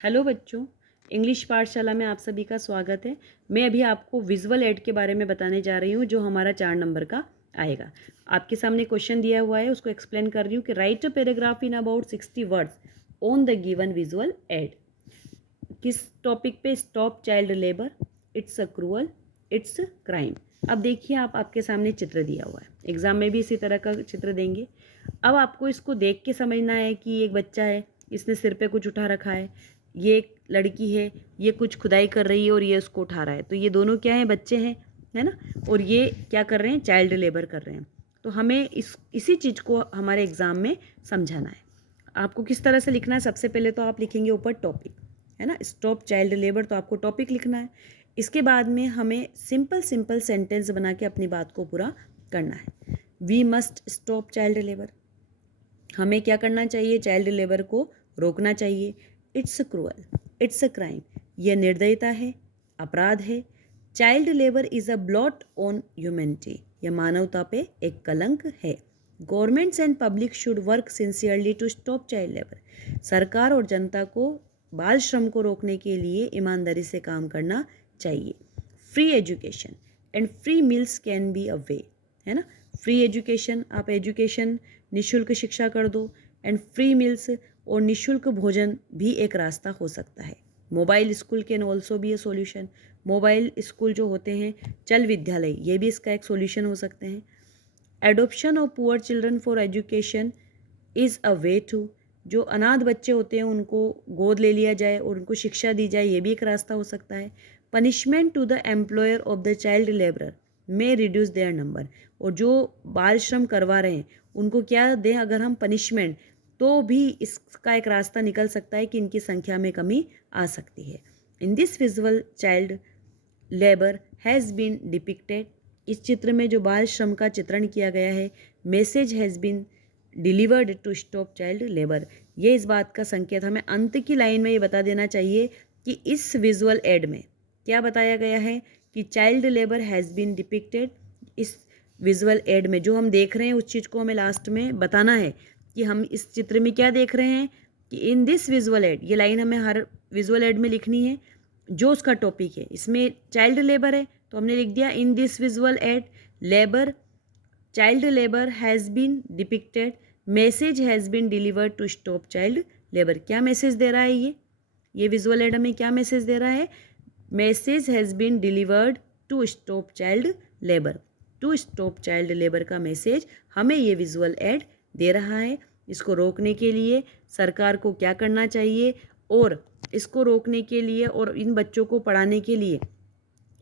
Hello बच्चों, English पाठशाला में आप सभी का स्वागत है। मैं अभी आपको विजुअल एड के बारे में बताने जा रही हूँ जो हमारा 4 नंबर का आएगा। आपके सामने क्वेश्चन दिया हुआ है, उसको एक्सप्लेन कर रही हूँ कि right a paragraph in about 60 words on the given visual add. किस टॉपिक पे? Stop child labour, it's a cruel, it's crime. अब देखिए, आपके सामने चित्र दिया हुआ है, एग्जाम में भी इसी तरह का चित्र देंगे। अब आपको इसको देख के समझना है कि एक बच्चा है, इसने सिर पे कुछ उठा रखा है, ये एक लड़की है, ये कुछ खुदाई कर रही है और ये उसको उठा रहा है। तो ये दोनों क्या हैं? बच्चे हैं, है ना। और ये क्या कर रहे हैं? चाइल्ड लेबर कर रहे हैं। तो हमें इसी चीज़ को हमारे एग्ज़ाम में समझाना है। आपको किस तरह से लिखना है? सबसे पहले तो आप लिखेंगे ऊपर टॉपिक, है ना, स्टॉप चाइल्ड लेबर, तो आपको टॉपिक लिखना है। इसके बाद में हमें सिंपल सिंपल सेंटेंस बना के अपनी बात को पूरा करना है। We must stop child labour, हमें क्या करना चाहिए? चाइल्ड लेबर को रोकना चाहिए। It's cruel, it's a crime, यह निर्दयता है, अपराध है। Child labour is a blot on humanity, यह मानवता पे एक कलंक है। Governments and public should work sincerely to stop child labour, सरकार और जनता को बाल श्रम को रोकने के लिए ईमानदारी से काम करना चाहिए। Free education and free meals can be a way, है ना। फ्री एजुकेशन, आप एजुकेशन निःशुल्क शिक्षा कर दो, एंड फ्री मील्स और निःशुल्क भोजन भी एक रास्ता हो सकता है। Mobile school can also be a solution, mobile school जो होते हैं, चल विद्यालय, ये भी इसका एक सोल्यूशन हो सकते हैं। Adoption of poor children for education is a way to, जो अनाथ बच्चे होते हैं उनको गोद ले लिया जाए और उनको शिक्षा दी जाए, ये भी एक रास्ता हो सकता है। Punishment to the employer of the child labourer may reduce their number, और जो बाल श्रम करवा रहे हैं उनको क्या दें अगर हम पनिशमेंट, तो भी इसका एक रास्ता निकल सकता है कि इनकी संख्या में कमी आ सकती है। In this visual child labour has been depicted, इस चित्र में जो बाल श्रम का चित्रण किया गया है, message has been delivered to stop child labour, ये इस बात का संकेत हमें अंत की लाइन में ये बता देना चाहिए कि इस विजुअल एड में क्या बताया गया है कि child labour has been depicted. इस विजुअल एड में जो हम देख रहे हैं उस चीज़ को हमें लास्ट में बताना है कि हम इस चित्र में क्या देख रहे हैं, कि इन दिस विजुअल एड, ये लाइन हमें हर विजुअल एड में लिखनी है जो उसका टॉपिक है। इसमें चाइल्ड लेबर है तो हमने लिख दिया in this visual ad labour, child labour has been depicted, message has been delivered to stop child labour. क्या मैसेज दे रहा है ये विजुअल एड हमें क्या मैसेज दे रहा है? Message has been delivered to stop child labour, to stop child labour का मैसेज हमें ये विजुअल एड दे रहा है। इसको रोकने के लिए सरकार को क्या करना चाहिए, और इसको रोकने के लिए और इन बच्चों को पढ़ाने के लिए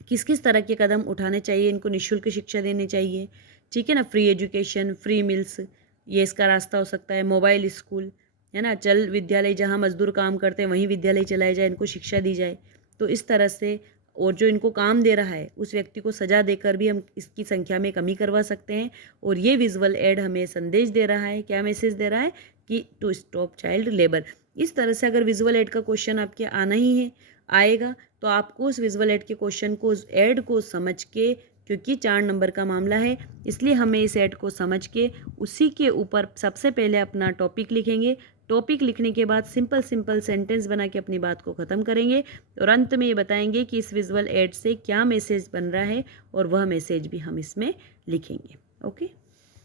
किस किस तरह के कदम उठाने चाहिए। इनको निःशुल्क शिक्षा देनी चाहिए, ठीक है ना। फ्री एजुकेशन, फ्री मिल्स, ये इसका रास्ता हो सकता है। मोबाइल स्कूल, है ना, चल विद्यालय, जहाँ मजदूर काम करते हैं वहीं विद्यालय चलाए जाए, इनको शिक्षा दी जाए। तो इस तरह से, और जो इनको काम दे रहा है उस व्यक्ति को सजा देकर भी हम इसकी संख्या में कमी करवा सकते हैं। और ये विजुअल एड हमें संदेश दे रहा है, क्या मैसेज दे रहा है, कि टू स्टॉप चाइल्ड लेबर। इस तरह से अगर विजुअल एड का क्वेश्चन आपके आना ही है, आएगा, तो आपको उस विजुअल एड के क्वेश्चन को, उस एड को समझ के, क्योंकि 4 नंबर का मामला है इसलिए हमें इस एड को समझ के उसी के ऊपर सबसे पहले अपना टॉपिक लिखेंगे। टॉपिक लिखने के बाद सिंपल सिंपल सेंटेंस बना के अपनी बात को ख़त्म करेंगे और अंत में ये बताएंगे कि इस विजुअल एड से क्या मैसेज बन रहा है, और वह मैसेज भी हम इसमें लिखेंगे। ओके।